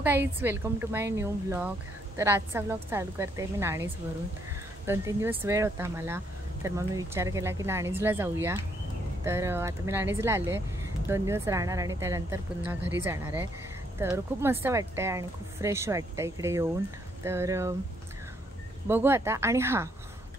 Hello guys, welcome to my new vlog. तर आजचा vlog चालू करते मी नाणीजवरून। 2-3 दिवस वेळ होता मला, तर मग मी विचार केला की नाणीजला जाऊया। तर आता मी नाणीजला आले, 2 दिवस राहणार आणि त्यानंतर पुन्हा घरी जाणार आहे। तर खूप मस्त वाटतं आहे आणि खूप फ्रेश वाटतं इकडे येऊन। तर बघू आता। आणि हां,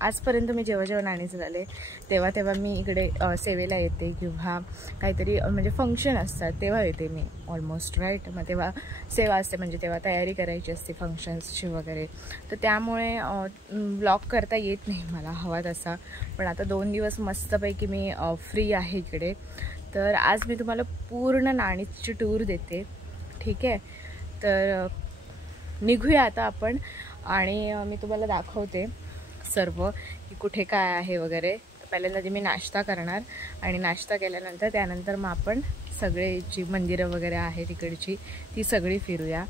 आजपर्यंत मी जेव्हा नाणीज झाले तेव्हा मी इकडे सेवेला येते किंवा काहीतरी म्हणजे फंक्शन असतात तेव्हा येते मी ऑलमोस्ट राईट। मग तेव्हा सेवा असते, म्हणजे तेव्हा तयारी करायची असते फंक्शन्सची वगैरे। तर त्यामुळे ब्लॉग करता येत नाही मला हवा तसा। पण आता 2 दिवस मस्तपैकी मी फ्री आहे इकडे। तर आज मी तुम्हाला पूर्ण नाणीजची टूर देते, ठीक आहे। तर निघूया आता आपण आणि मी तुम्हाला दाखवते सर्व की कुठे काय आहे वगैरे। पहिल्यांदा मी नाश्ता करणार आणि नाश्ता केल्यानंतर त्यानंतर मग आपण सगळे जी मंदिरं वगैरे आहेत तिकडची ती सगळी फिरूया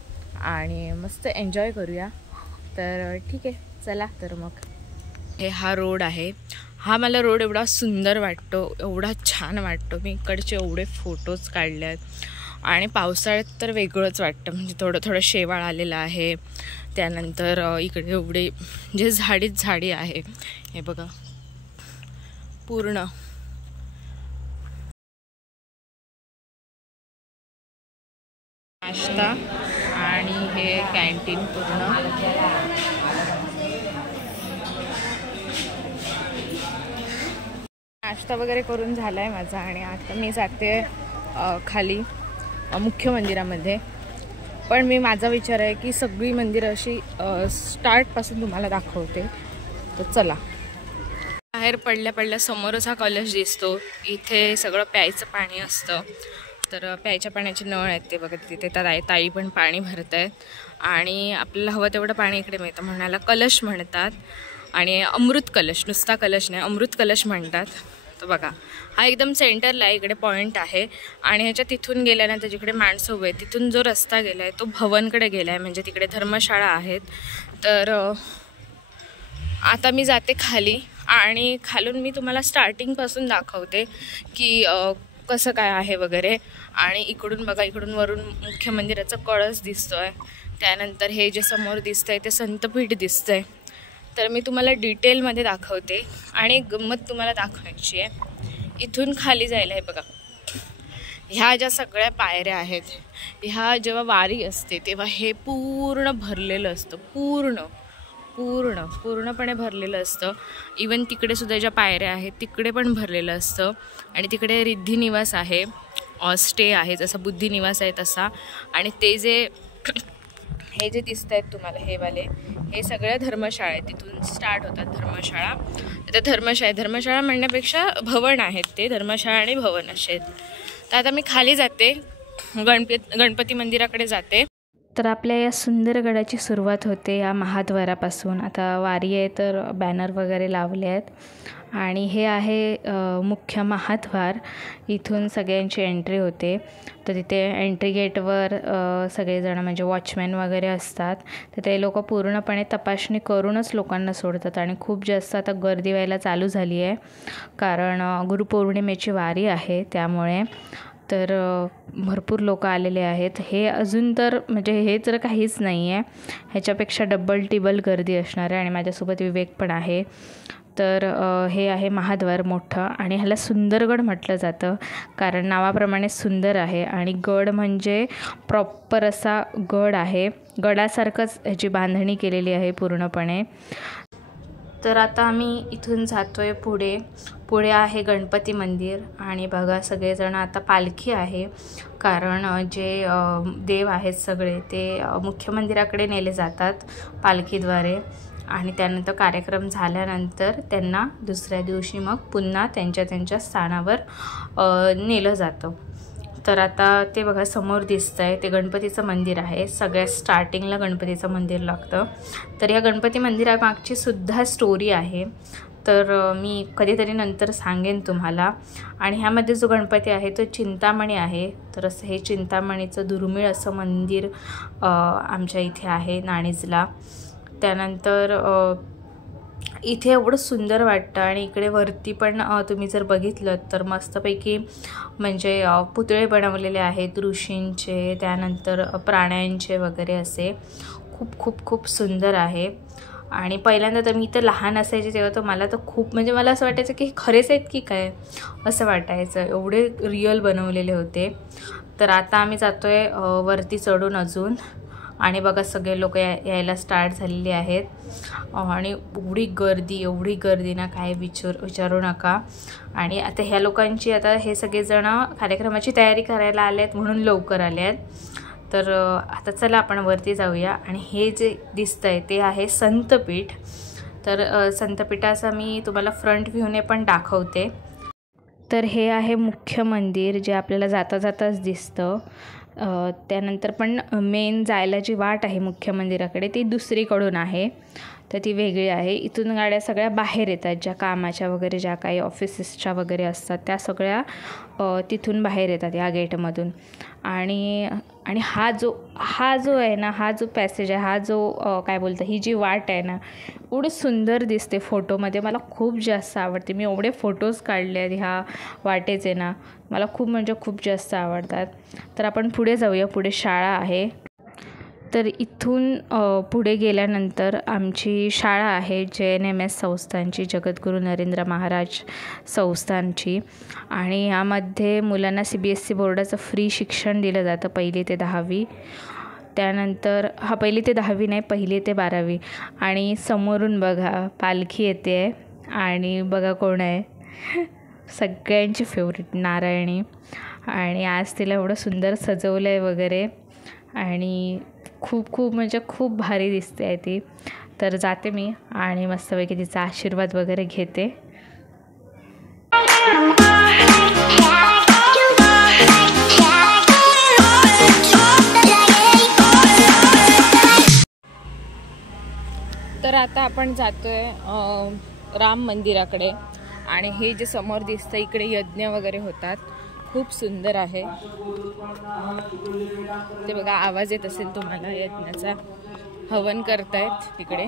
आणि मस्त एन्जॉय करूया। तर ठीक आहे, चला तर मग। हा रोड आहे, हा मला रोड एवढा सुंदर वाटतो, एवढा छान वाटतो। मी इकडचे एवढे फोटोज काढले आहेत आणि पावसाळ्यात तर वेगळंच वाटतं, म्हणजे थोडं शेवाळ आलेलं आहे। त्यानंतर इकडे एवढे जे झाडी आहे, हे बघा पूर्ण। नाश्ता आणि हे कॅन्टीन पूर्ण। नाश्ता वगैरे करून झाला आहे माझा आणि आता मी जाते खाली मुख्य मंदिरामध्ये। पण मी माझा विचार आहे की सगळी मंदिरं अशी स्टार्टपासून तुम्हाला दाखवते। तर चला। बाहेर पडल्या समोरच हा कलश दिसतो, इथे सगळं प्यायचं पाणी असतं। तर प्यायच्या पाण्याचे नळ आहेत ते बघा तिथे, तर ताई पण पाणी भरत आहेत आणि आपल्याला हवं तेवढं पाणी इकडे मिळतं, म्हणाला कलश म्हणतात। आणि अमृत कलश, नुसता कलश नाही, अमृत कलश म्हणतात। तर बघा हा एकदम सेंटरला आहे, इकडे पॉईंट आहे आणि ह्याच्या तिथून गेल्यानंतर जिकडे माणसं उभे आहेत तिथून जो रस्ता गेला आहे तो भवनकडे गेला आहे, म्हणजे तिकडे धर्मशाळा आहेत। तर आता मी जाते खाली आणि खालून मी तुम्हाला स्टार्टिंगपासून दाखवते की कसं काय आहे वगैरे। आणि इकडून बघा, इकडून वरून मुख्य मंदिराचा कळस दिसतोय। त्यानंतर हे जे समोर दिसतंय ते संतपीठ दिसतंय। तर मी तुम्हाला डिटेलमध्ये दाखवते आणि गंमत तुम्हाला दाखवायची आहे। इथून खाली जायला आहे बघा, ह्या ज्या सगळ्या पायऱ्या आहेत, ह्या जेव्हा वारी असते तेव्हा हे पूर्ण भरलेलं असतं, पूर्णपणे भरलेलं असतं। इवन तिकडे सुद्धा ज्या पायऱ्या आहेत तिकडे पण भरलेलं असतं आणि तिकडे रिद्धी निवास आहे, स्टे आहे, जसा बुद्धी निवास आहे तसा। आणि ते जे हे जे दिसत आहेत तुम्हाला हे वाले, हे सगळ्या धर्मशाळा आहेत, तिथून स्टार्ट होतात धर्मशाळा। तर धर्मशाळा म्हणण्यापेक्षा भवन आहेत ते, धर्मशाळा आणि भवन असे आहेत। तर आता मी खाली जाते, गणपती मंदिराकडे जाते। तर आपल्या या सुंदर गडाची सुरुवात होते या महाद्वारापासून। आता वारी आहे तर बॅनर वगैरे लावले आहेत आणि हे आहे मुख्य महाद्वार, इथून सगळ्यांची एंट्री होते। तर तिथे एंट्री गेटवर सगळेजण म्हणजे वॉचमॅन वगैरे असतात, तर ते लोक पूर्णपणे तपासणी करूनच लोकांना सोडतात। आणि खूप जास्त आता गर्दी व्हायला चालू झाली आहे, कारण गुरुपौर्णिमेची वारी आहे त्यामुळे। तर भरपूर लोक आलेले आहेत। हे अजून तर म्हणजे हे तर काहीच नाही आहे, ह्याच्यापेक्षा डबल टिबल गर्दी असणार आहे। आणि माझ्यासोबत विवेक पण आहे। तर हे आहे महाद्वार मोठं आणि ह्याला सुंदरगड म्हटलं जातं, कारण नावाप्रमाणे सुंदर आहे आणि गड म्हणजे प्रॉपर असा गड आहे, गडासारखंच ह्याची बांधणी केलेली आहे पूर्णपणे। तर आता आम्ही इथून जातोय पुढे आहे गणपती मंदिर आणि बघा सगळेजण आता पालखी आहे, कारण जे देव आहेत सगळे ते मुख्य मंदिराकडे नेले जातात पालखीद्वारे। आणि त्यानंतर कार्यक्रम झाल्यानंतर त्यांना दुसऱ्या दिवशी मग पुन्हा त्यांच्या स्थानावर नेलं जातं। तर आता ते बघा समोर दिसतंय ते गणपतीचं मंदिर आहे, सगळ्यात स्टार्टिंगला गणपतीचं मंदिर लागतं। तर या गणपती मंदिरामागची सुद्धा स्टोरी आहे, तर मी कधीतरी नंतर सांगेन तुम्हाला। आणि ह्यामध्ये जो गणपती आहे तो चिंतामणी आहे। तर असं हे चिंतामणीचं दुर्मिळ असं मंदिर आमच्या इथे आहे नाणीजला। त्यानंतर इथे एवढं सुंदर वाटतं आणि इकडे वरती पण तुम्ही जर बघितलं तर मस्तपैकी म्हणजे पुतळे बनवलेले आहेत ऋषींचे, त्यानंतर प्राण्यांचे वगैरे असे खूप खूप खूप सुंदर आहे। आणि पहिल्यांदा तर मी तर लहान असायचे तेव्हा तर मला तर खूप म्हणजे मला असं वाटायचं की खरेच आहेत की काय असं वाटायचं, एवढे रिअल बनवलेले होते। तर आता आम्ही जातोय वरती चढून अजून आणि बघा सगळे लोक यायला स्टार्ट झालेले आहेत आणि एवढी गर्दी ना काय विचारू नका। आणि आता ह्या लोकांची आता हे सगळेजण कार्यक्रमाची तयारी करायला आले आहेत म्हणून लवकर आले आहेत। तर आता चला आपण वरती जाऊया। आणि हे जे दिसतंय ते आहे संतपीठ। तर संतपीठाचा मी तुम्हाला फ्रंट व्ह्यूने पण दाखवते। तर हे आहे मुख्य मंदिर जे आपल्याला जाता जाताच दिसतं। त्यानंतर पण मेन जायला जी वाट आहे मुख्य मंदिराकडे ती दुसरीकडून आहे, तर ती वेगळी आहे। इथून गाड्या सगळ्या बाहेर येतात, ज्या कामाच्या वगैरे ज्या काही ऑफिसेसच्या वगैरे असतात त्या सगळ्या तिथून बाहेर येतात या गेटमधून। आणि हा जो आहे ना, हा जो पॅसेज आहे, हा जो काय बोलतं ही जी वाट आहे ना एवढी सुंदर दिसते फोटोमध्ये, मला खूप जास्त आवडते। मी एवढे फोटोज काढले आहेत ह्या वाटेचे ना, मला खूप म्हणजे खूप जास्त आवडतात। तर आपण पुढे जाऊया, पुढे शाळा आहे। तर इथून पुढे गेल्यानंतर आमची शाळा आहे JNMS संस्थानची, जगद्गुरू नरेंद्र महाराज संस्थानची। आणि यामध्ये मुलांना CBSE बोर्डाचं फ्री शिक्षण दिलं जातं 1ली ते 10वी। त्यानंतर हा 1ली ते 10वी नाही, 1ली ते 12वी। आणि समोरून बघा पालखी येते आहे आणि बघा कोण आहे, सगळ्यांची फेवरेट नारायणी। आणि आज तिला एवढं सुंदर सजवलं आहे वगैरे आणि खूप खूप म्हणजे खूप भारी दिसते आहे ती। तर जाते मी आणि मस्तपैकी तिचा आशीर्वाद वगैरे घेते। तर आता आपण जातोय राम मंदिराकडे आणि हे जे समोर दिसतं इकडे यज्ञ वगैरे होतात, खूप सुंदर आहे ते बघा। आवाज येत असेल तुम्हाला यज्ञाचा, हवन करतायत तिकडे,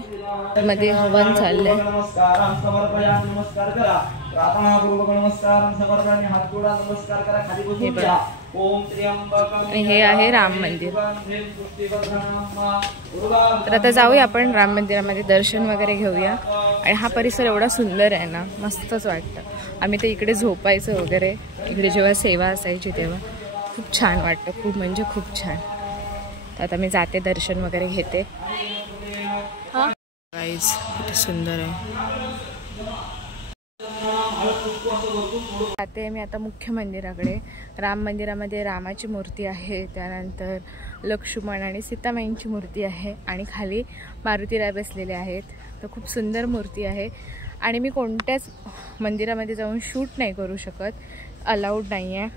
मध्ये हवन चाललंय। हे आहे राम मंदिर। तर आता जाऊया आपण राम मंदिरामध्ये, दर्शन वगैरे घेऊया। आणि हा परिसर एवढा सुंदर आहे ना, मस्तच वाटतं। आम्ही ते इकडे झोपायचं वगैरे, इकडे जेव्हा सेवा असायची तेव्हा खूप छान वाटतं, खूप म्हणजे खूप छान। तर आता मी जाते, दर्शन वगैरे घेते। हां गाईज किती सुंदर आहे। जाते मी आता मुख्य मंदिराकडे। राम मंदिरामध्ये रामाची मूर्ती आहे, त्यानंतर लक्ष्मण आणि सीतामाईंची मूर्ती आहे आणि खाली मारुतीराय बसलेले आहेत। तर खूप सुंदर मूर्ती आहे आणि मी कोणत्याच मंदिरामध्ये जाऊन शूट नाही करू शकत, अलाउड नाही आहे।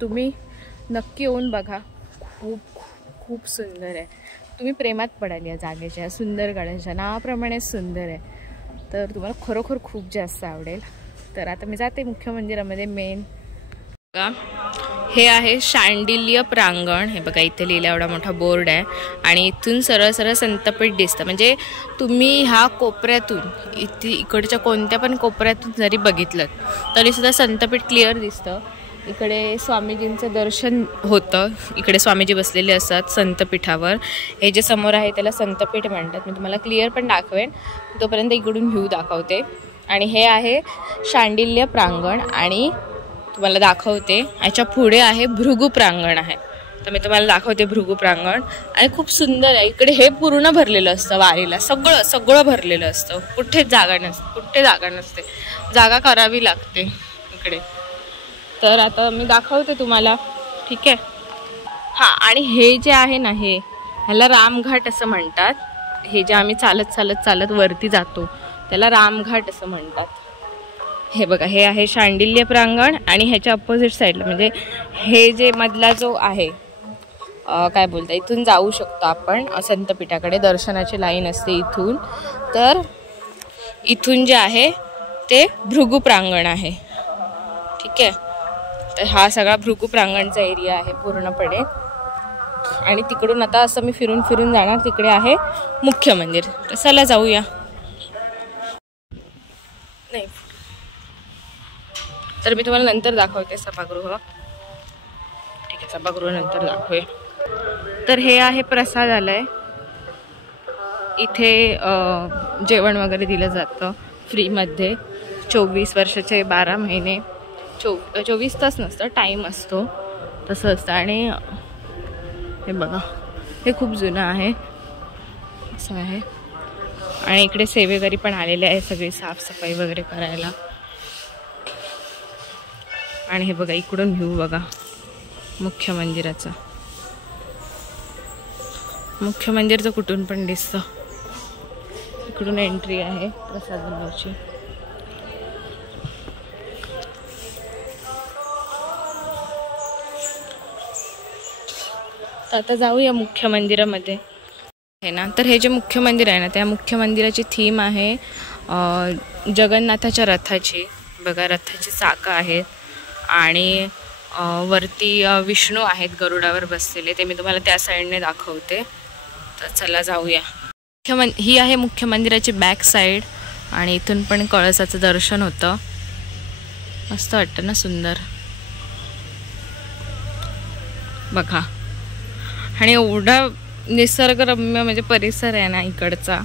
तुम्ही नक्की येऊन बघा, खूप खूप सुंदर आहे। तुम्ही प्रेमात पडाल या जागेच्या, सुंदर गडाच्या नावाप्रमाणे सुंदर आहे। तर तुम्हाला खरोखर खूप जास्त आवडेल। तर आता मी जाते मुख्य मंदिरामध्ये मेन। हे आहे शांडिल्य प्रांगण, हे बघा इथे लिहिलं, एवढा मोठा बोर्ड आहे आणि इथून सरळ सरळ संतपीठ दिसतं। म्हणजे तुम्ही ह्या कोपऱ्यातून इकडच्या कोणत्या पण कोपऱ्यातून जरी बघितलं तरी सुद्धा संतपीठ क्लिअर दिसतं। इकडे स्वामीजींचं दर्शन होतं, इकडे स्वामीजी बसलेले असतात संतपीठावर। हे जे समोर आहे त्याला संतपीठ म्हणतात, मी तुम्हाला क्लिअर पण दाखवेन, तोपर्यंत इकडून व्ह्यू दाखवते। आणि हे आहे शांडिल्य प्रांगण आणि तुम्हाला दाखवते, याच्या पुढे आहे भृगू प्रांगण आहे। तर मी तुम्हाला दाखवते भृगू प्रांगण आणि खूप सुंदर आहे। इकडे हे पूर्ण भरलेलं असतं वारीला, सगळं भरलेलं असतं, कुठे जागा नसते, जागा करावी लागते इकडे। तर आता मी दाखवते तुम्हाला, ठीक आहे। हां, आणि हे जे आहे ना, ह्याला रामघाट असं म्हणतात। हे जे आम्ही चालत वरती जातो त्याला रामघाट असं म्हणतात। हे बघा, हे आहे शांडिल्य प्रांगण आणि ह्याच्या अपोजिट साईडला म्हणजे हे जे मधला जो आहे काय बोलता, इथून जाऊ शकतो आपण संतपीठाकडे, दर्शनाची लाईन असते इथून। तर इथून जे आहे ते भृगू प्रांगण आहे, ठीक आहे। तर हा सगळा भृगू प्रांगणचा एरिया आहे पूर्णपणे। आणि तिकडून आता असं मी फिरून जाणार, तिकडे आहे मुख्य मंदिर। तर चला जाऊया। तर मी तुम्हाला नंतर दाखवते सभागृह. ठीक आहे, सभागृह नंतर दाखवे. तर हे आहे प्रसादालय. इथे जेवण वगैरे दिलं जातं फ्रीमध्ये. 24 वर्षाचे 12 महिने 24 तास नसतं, टाईम असतो तसं असतं. आणि हे बघा, हे खूप जुनं आहे असं आहे. आणि इकडे सेवेकरी पण आलेले आहे सगळे साफसफाई वगैरे करायला. आणि हे बघा, इकडून व्ह्यू बघा मुख्य मंदिराचा. मुख्य मंदिर तर कुठून पण दिसतं. इकडून एंट्री आहे प्रसादालयाची. तर आता जाऊया मुख्य मंदिरामध्ये आहे ना. तर हे जे मुख्य मंदिर आहे ना, त्या मुख्य मंदिराची थीम आहे जगन्नाथाच्या रथाची. बघा, रथाची चाकं आहेत आणि वरती विष्णू आहेत गरुडावर बसलेले. ते मी तुम्हाला त्या साईडने दाखवते. तर चला जाऊया. ही आहे मुख्य मंदिराची बॅक साईड. आणि इथून पण कळसाचं दर्शन होतं. मस्त वाटतं ना, सुंदर बघा. आणि एवढा निसर्गरम्य म्हणजे परिसर आहे ना इकडचा,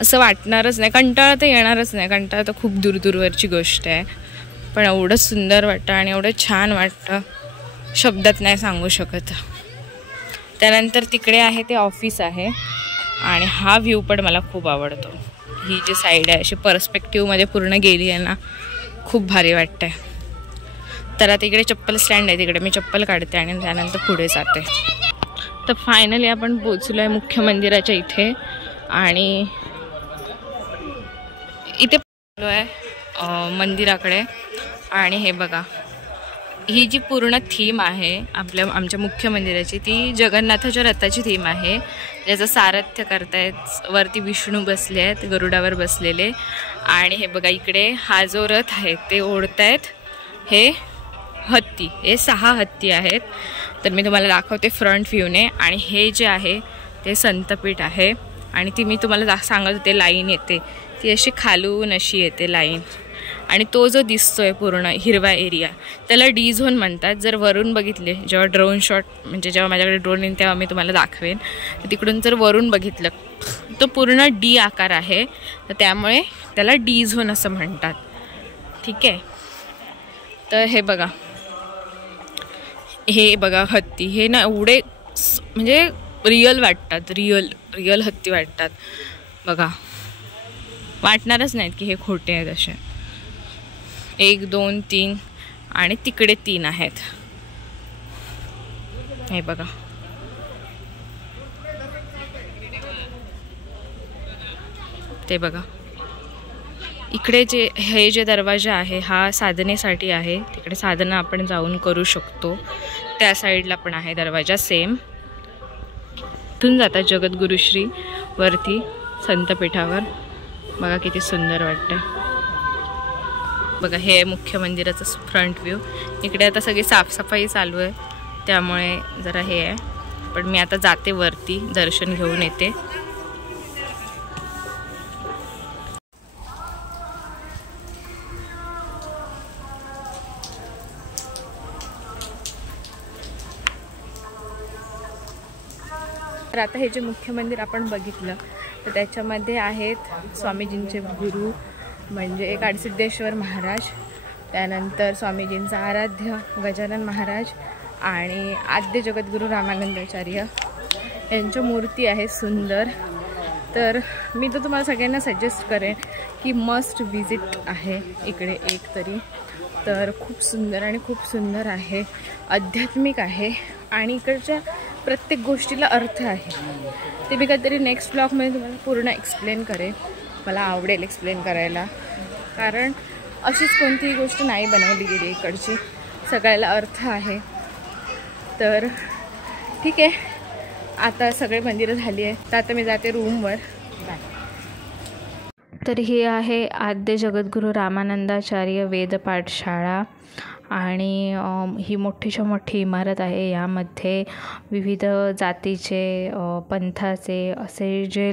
असं वाटणारच नाही. कंटाळा तर येणारच नाही. कंटाळा तर खूप दूरवरची गोष्ट आहे. पण एवढं सुंदर वाटतं आणि एवढं छान वाटतं, शब्दात नाही सांगू शकत. त्यानंतर तिकडे आहे ते ऑफिस आहे. आणि हा व्ह्यू पण मला खूप आवडतो. ही जी साईड आहे अशी पर्स्पेक्टिव्हमध्ये पूर्ण गेली आहे ना, खूप भारी वाटतं आहे. तर आता इकडे चप्पल स्टँड आहे, तिकडे मी चप्पल काढते आणि त्यानंतर पुढे जाते. तर फायनली आपण पोचलो आहे मुख्य मंदिराच्या इथे. आणि इथे पोचलो आहे मंदिराकडे. आणि हे बघा, ही जी पूर्ण थीम आहे आमच्या मुख्य मंदिराची, ती जगन्नाथाच्या रथाची थीम आहे. ज्याचं सारथ्य करतायत. वरती विष्णू बसले आहेत गरुडावर बसलेले. आणि हे बघा, इकडे हा जो रथ आहे ते ओढतायत हे हत्ती. हे 6 हत्ती आहेत. तर मी तुम्हाला दाखवते फ्रंट व्ह्यूने. आणि हे जे आहे ते संतपीठ आहे. आणि ती मी तुम्हाला सांगत होते लाईन येते, ती अशी खालून अशी येते लाईन. आणि तो जो दिसतोय पूर्ण हिरवा एरिया, त्याला डी झोन म्हणतात. जर वरून बघितले, जेव्हा ड्रोन शॉट म्हणजे जेव्हा माझ्याकडे ड्रोन येईल तेव्हा मी तुम्हाला दाखवेन. तर तिकडून जर वरून बघितलं तो पूर्ण डी आकार आहे. तर त्यामुळे त्याला डी झोन असं म्हणतात. ठीक आहे. तर हे बघा, हे बघा हत्ती. हे ना एवढे म्हणजे रिअल वाटतात. रिअल हत्ती वाटतात बघा. वाटणारच नाहीत की हे खोटे आहेत असे. 1 2 3 आणि तिकडे 3 आहेत. हे बघा, ते बघा. इकडे हे जे दरवाजा आहे हा साधनेसाठी आहे. तिकडे साधना आपण जाऊन करू शकतो. त्या साईडला पण आहे दरवाजा सेम. इथून जातात जगद्गुरुश्री वरती संतपीठावर. बघा किती सुंदर वाटतंय. बघा, हे मुख्य मंदिराचं फ्रंट व्ह्यू. इकडे आता सगळी साफसफाई चालू आहे त्यामुळे जरा हे आहे. पण मी आता जाते वरती, दर्शन घेऊन येते. तर आता हे जे मुख्य मंदिर आपण बघितलं तर त्याच्यामध्ये आहेत स्वामीजींचे गुरु म्हणजे काडसिद्धेश्वर महाराज, त्यानंतर स्वामीजींचा आराध्य गजानन महाराज आणि आद्य जगद्गुरू रामानंदाचार्य यांच्या मूर्ती आहेत सुंदर. तर मी तर तुम्हाला सगळ्यांना सजेस्ट करेन की मस्ट विजिट आहे इकडे एक तरी. तर खूप सुंदर आणि खूप सुंदर आहे, आध्यात्मिक आहे आणि इकडच्या प्रत्येक गोष्टीला अर्थ आहे. ते मी काहीतरी नेक्स्ट ब्लॉगमध्ये तुम्हाला पूर्ण एक्सप्लेन करेन. मला आवडेल एक्सप्लेन करायला, कारण अशीच कोणतीही गोष्ट नाही बनवली गेली इकडची, सगळ्याला अर्थ आहे. तर ठीक आहे, आता सगळे मंदिरं झाली आहे तर आता मी जाते रूमवर. तर ही आहे आद्य जगद्गुरू रामानंदाचार्य वेद पाठशाळा आणि ही मोठीच्या मोठी इमारत आहे. यामध्ये विविध जातीचे पंथाचे असे जे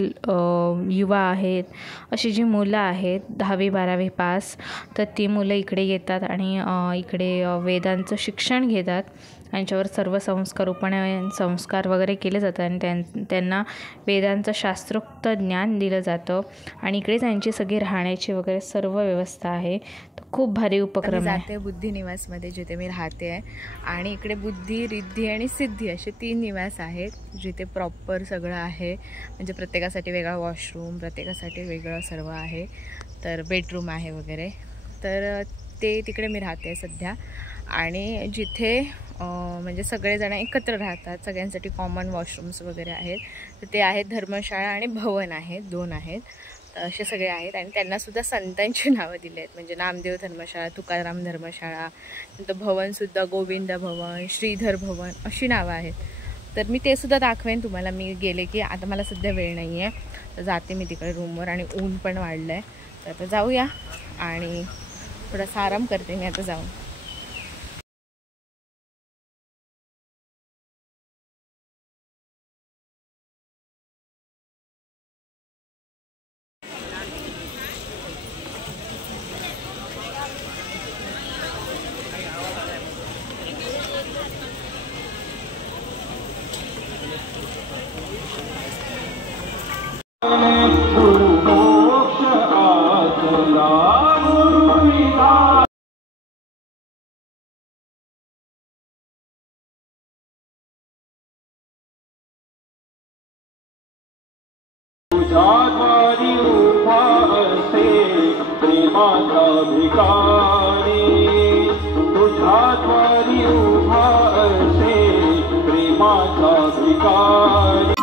युवा आहेत, अशी जी मुलं आहेत 10वी-12वी पास, तर ती मुलं इकडे येतात आणि इकडे वेदांचं शिक्षण घेतात. त्यांच्यावर सर्व संस्कार वगैरे केले जातात आणि त्यांना वेदांचं शास्त्रोक्त ज्ञान दिलं जातं आणि इकडे त्यांची सगळी राहण्याची वगैरे सर्व व्यवस्था आहे. खूप भारी उपक्रम आहे. जाते बुद्धी निवासमध्ये जिथे मी राहते आहे आणि इकडे बुद्धी, रिद्धी आणि सिद्धी असे 3 निवास आहेत जिथे प्रॉपर सगळं आहे. म्हणजे प्रत्येकासाठी वेगळा वॉशरूम, प्रत्येकासाठी वेगळं सर्व आहे. तर बेडरूम आहे वगैरे. तर ते तिकडे मी राहते सध्या. आणि जिथे म्हणजे सगळेजण एकत्र राहतात, सगळ्यांसाठी कॉमन वॉशरूम्स वगैरे आहेत. तर ते आहेत धर्मशाळा आणि भवन आहेत, 2 आहेत. असे सगळे आहेत आणि त्यांनासुद्धा संतांची नावं दिली आहेत. म्हणजे नामदेव धर्मशाळा, तुकाराम धर्मशाळा, नंतर भवनसुद्धा गोविंद भवन, श्रीधर भवन अशी नावं आहेत. तर मी ते सुद्धा दाखवेन तुम्हाला मी गेले की. आता मला सध्या वेळ नाही आहे, तर जाते मी तिकडे रूमवर आणि ऊन पण वाढलं आहे. तर आता जाऊया आणि थोडासा आराम करते मी आता जाऊन. तुझ्याद्वारी उभा असे प्रेमाचा भिकारी, तुझ्याद्वारी उभा असे प्रेमाचा भिकारी.